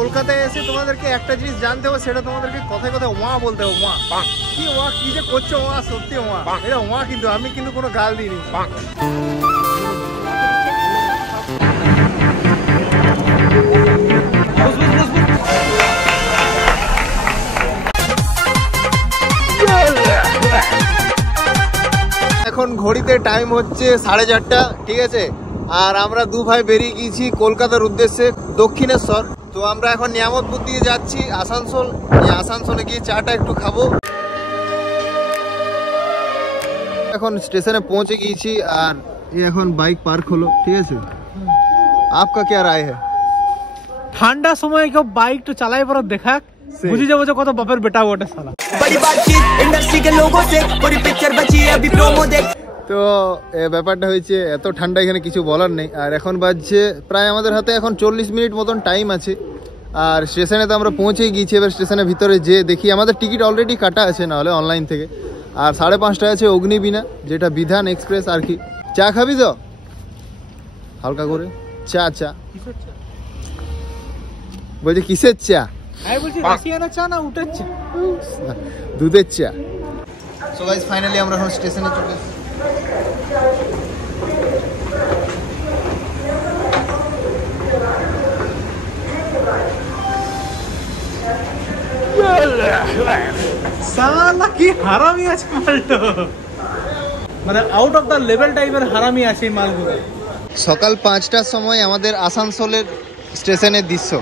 কলকাতায় এসে তোমাদেরকে একটা জিনিস জানতে হবে, সেটা তোমাদেরকে কথায় কথায় ওয়া বলতে হবে। ওয়া কি, ওয়া কি যে করছো, ওয়া সত্যি ওয়া, এটা ওয়া, কিন্তু আমি কিন্তু কোনো গাল দিইনি। এখন ঘড়িতে টাইম হচ্ছে 4:30, ঠিক আছে। আর আমরা দু ভাই বেরিয়ে গিয়েছি কলকাতার উদ্দেশ্যে, দক্ষিণেশ্বর। তো আমরা এখন নিয়ামতপুর দিয়ে যাচ্ছি আসানসোল। আসানসোলে গিয়ে চাটা একটু খাবো। এখন স্টেশনে পৌঁছে গিয়েছি আর এখন বাইক পার্ক হলো, ঠিক আছে। आपका क्या राय है? ঠান্ডার সময় কেউ বাইক তো চালাই পর দেখাক, বুঝে যাবো যে কত বাপের বেটা ওটা শালা। তো ব্যাপারটা হয়েছে, এত ঠান্ডা এখানে কিছু বলার নেই। আর এখন বাজছে প্রায়, আমাদের হাতে এখন 40 মিনিট মতন টাইম আছে। আর স্টেশনে তো আমরা পৌঁছেই গিয়েছি। এবার স্টেশনের ভিতরে যে দেখি, আমাদের টিকিট অলরেডি কাটা আছে, নাহলে অনলাইন থেকে। আর 5:30 আছে অগ্নিবীণা, যেটা বিধান এক্সপ্রেস আর কি। চা খাবি তো হালকা করে? চা বলছি কিসের চা? চা না উঠের চা, দুধের চা। সো গাইস, ফাইনালি আমরা এখন স্টেশনে চলে এসেছি। সালা কি হারামি আছে মালটা, মানে আউট অফ দা লেভেল টাইপের হারামি আছে এই মালগুলো। সকাল 5টার সময় আমাদের আসানসোলের স্টেশনের দৃশ্য।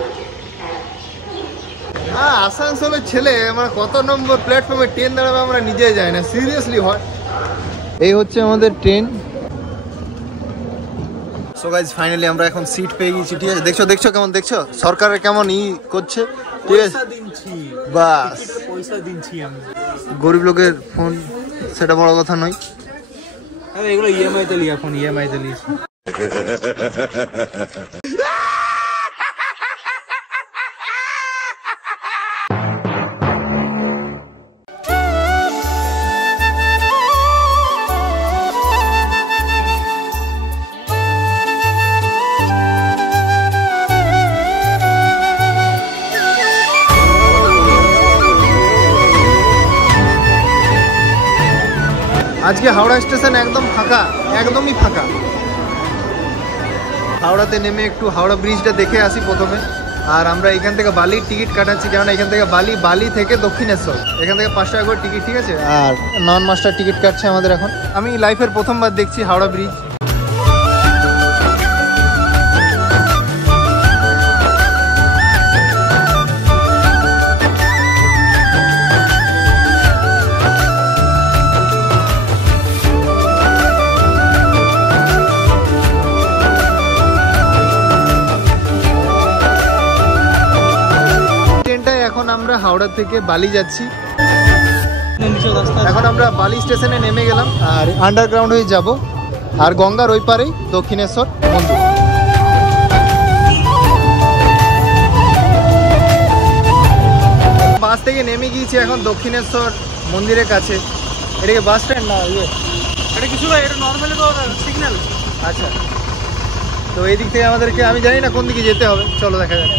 আসানসোলের ছেলে আমরা কত নম্বর প্ল্যাটফর্মে ট্রেন দাঁড়াবে আমরা নিজেই যাই না, সিরিয়াসলি হয়। এই হচ্ছে আমাদের ট্রেন। সো গাইস, ফাইনালি আমরা এখন সিট পেয়ে গেছি, ঠিক আছে। দেখছো কেমন, দেখছো সরকারের কেমন করছে, ঠিক আছে। বাস পয়সা দিচ্ছি আমি, গরিব লোকের ফোন, সেটা বড় কথা নয়। এগুলো ইএমআই তে লিয়া, ফোন ইএমআই তে লিয়েছি। আজকে হাওড়া স্টেশন একদম ফাঁকা, একদমই ফাঁকা। হাওড়াতে নেমে একটু হাওড়া ব্রিজটা দেখে আসি প্রথমে। আর আমরা এখান থেকে বালির টিকিট কাটাচ্ছি, কেননা এখান থেকে বালি থেকে দক্ষিণেশ্বর, এখান থেকে 5 টাকা করে টিকিট, ঠিক আছে। আর নন মাস্টার টিকিট কাটছে আমাদের এখন। আমি লাইফের প্রথমবার দেখছি হাওড়া ব্রিজ। আমরা হাওড়া থেকে বালি যাচ্ছি। এখন আমরা বালি স্টেশনে নেমে গেলাম আর আন্ডারগ্রাউন্ড হয়ে যাব। আর গঙ্গার ওই পারেই দক্ষিণেশ্বর মন্দির। বাস থেকে নেমে গিয়েছি এখন দক্ষিণেশ্বর মন্দিরের কাছে। এটাকে বাস স্ট্যান্ড না, এটা কিছু না, এটা নর্মালি তো সিগন্যাল। আচ্ছা, তো এই দিক থেকে আমাদেরকে, আমি জানি না কোন দিকে যেতে হবে, চলো দেখা যাক।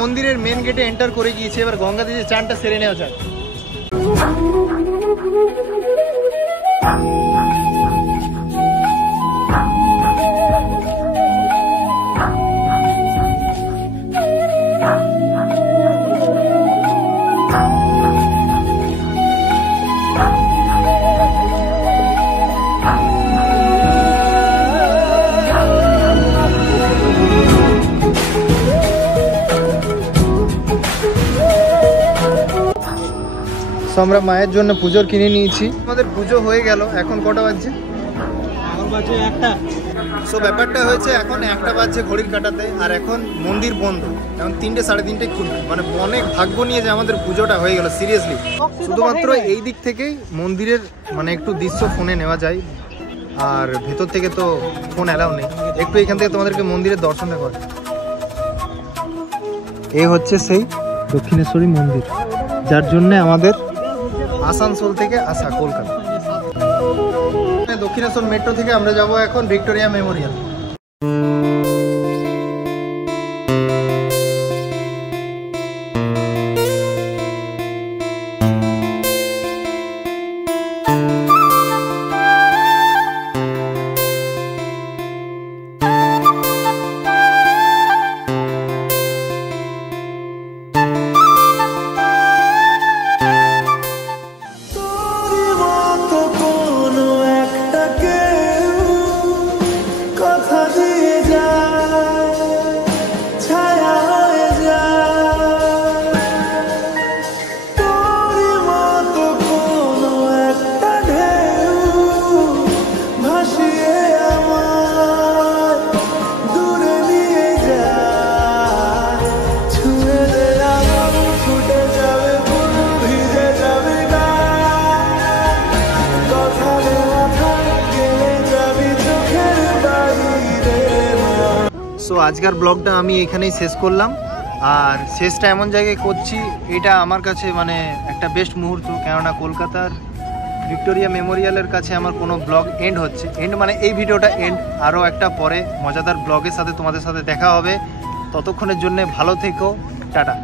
মন্দিরের মেন গেটে এন্টার করে গিয়েছে। এবার গঙ্গাতে যে চানটা সেরে নেওয়া যাক। আমরা মায়ের জন্য পুজোর কিনে নিয়েছি। আমাদের পুজো হয়ে গেল। এখন কটা বাজছে? সো ব্যাপারটা হয়েছে, এখন 1টা বাজছে ঘড়ির কাটাতে। আর এখন মন্দির বন্ধ, এখন 3টে 3:30 খুলবে। মানে অনেক ভাগ্য নিয়ে যে আমাদের পুজোটা হয়ে গেল, সিরিয়াসলি। শুধুমাত্র এই দিক থেকেই মন্দিরের মানে একটু দৃশ্য ফোনে নেওয়া যায়। আর ভেতর থেকে তো ফোন অ্যালাউ নেই। একটু এখান থেকে তোমাদেরকে মন্দিরের দর্শনটা করে। এই হচ্ছে সেই দক্ষিণেশ্বরী মন্দির, যার জন্য আমাদের আসানসোল থেকে আসা কলকাতা। দক্ষিণেশ্বর মেট্রো থেকে আমরা যাব এখন ভিক্টোরিয়া মেমোরিয়াল। সো আজকের ব্লগটা আমি এখানেই শেষ করলাম, আর শেষটা এমন জায়গায় করছি, এটা আমার কাছে মানে একটা বেস্ট মুহূর্ত, কেননা কলকাতার ভিক্টোরিয়া মেমোরিয়ালের কাছে আমার কোনো ব্লগ এন্ড হচ্ছে, এন্ড মানে এই ভিডিওটা এন্ড। আরও একটা পরে মজাদার ব্লগের সাথে তোমাদের সাথে দেখা হবে, ততক্ষণের জন্য ভালো থেকো, টাটা।